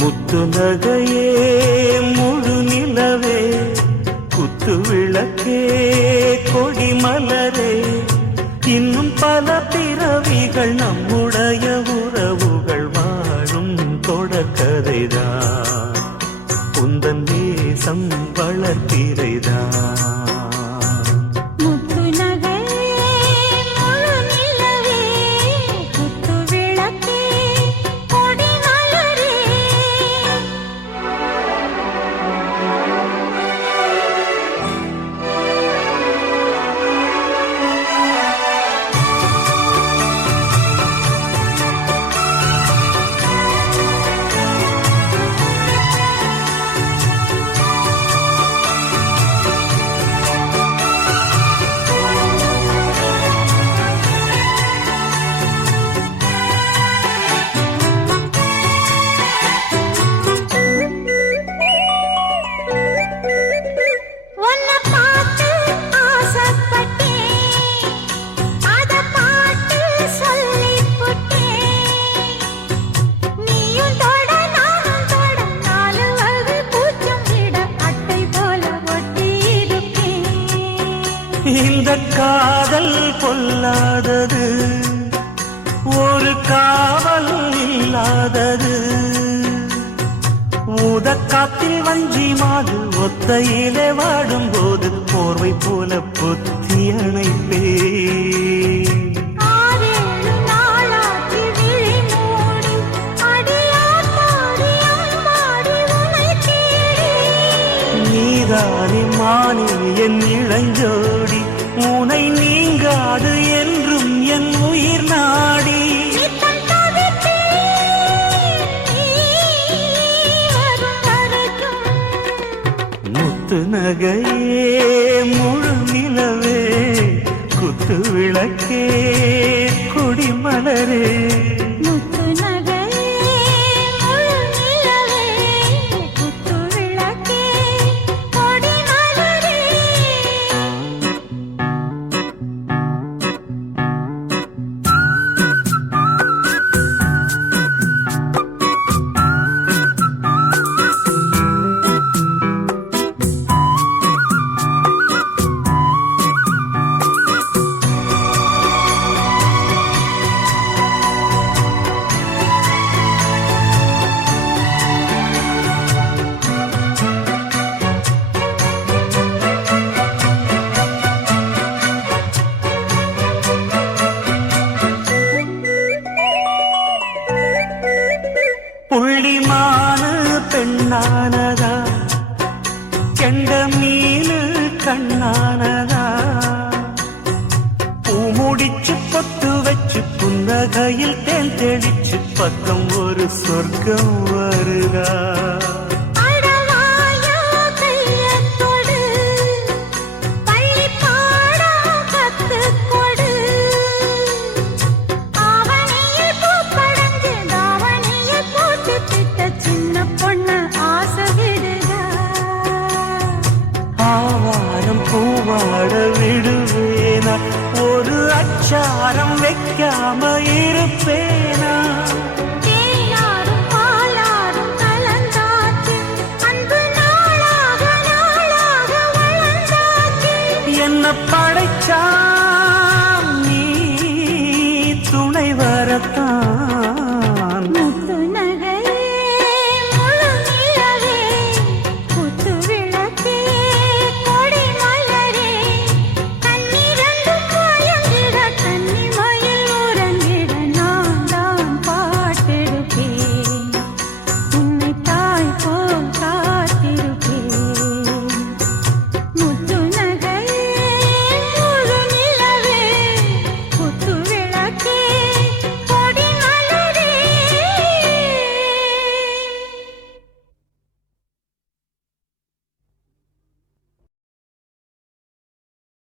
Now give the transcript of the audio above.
முத்து நகையே முழு நிலவே குத்து விளக்கே கொடி மலரே இன்னும் பல பிறவிகள் நம்முடைய உறவுகள் வாழும் தொடக்கதைதான் உந்தன் தேசம் வளர்த்திரைதான் இந்த காதல் பொல்லாதது ஒரு காவல் இல்லாதது ஊதக்காத்தில் வஞ்சி மாது ஒத்தையிலே வாடும் போது போர்வை போல புத்தி அணைப்பே நீதானே மானே என் இளஞ்சோடி உனை நீங்காது என்றும் என் உயிர் நாடி முத்து நகையே முழு நிலவே குத்து விளக்கே கொடி மலரே புள்ளிமானு பெண்ணானதா கெண்ட மீனு கண்ணானதா பூ முடிச்சு பொட்டு வச்சு புன்னகையில் தேன் தெளிச்சு பக்கம் ஒரு சொர்க்கம் வருதா பூவாட விடுவேனா ஒரு அச்சாரம் வைக்காம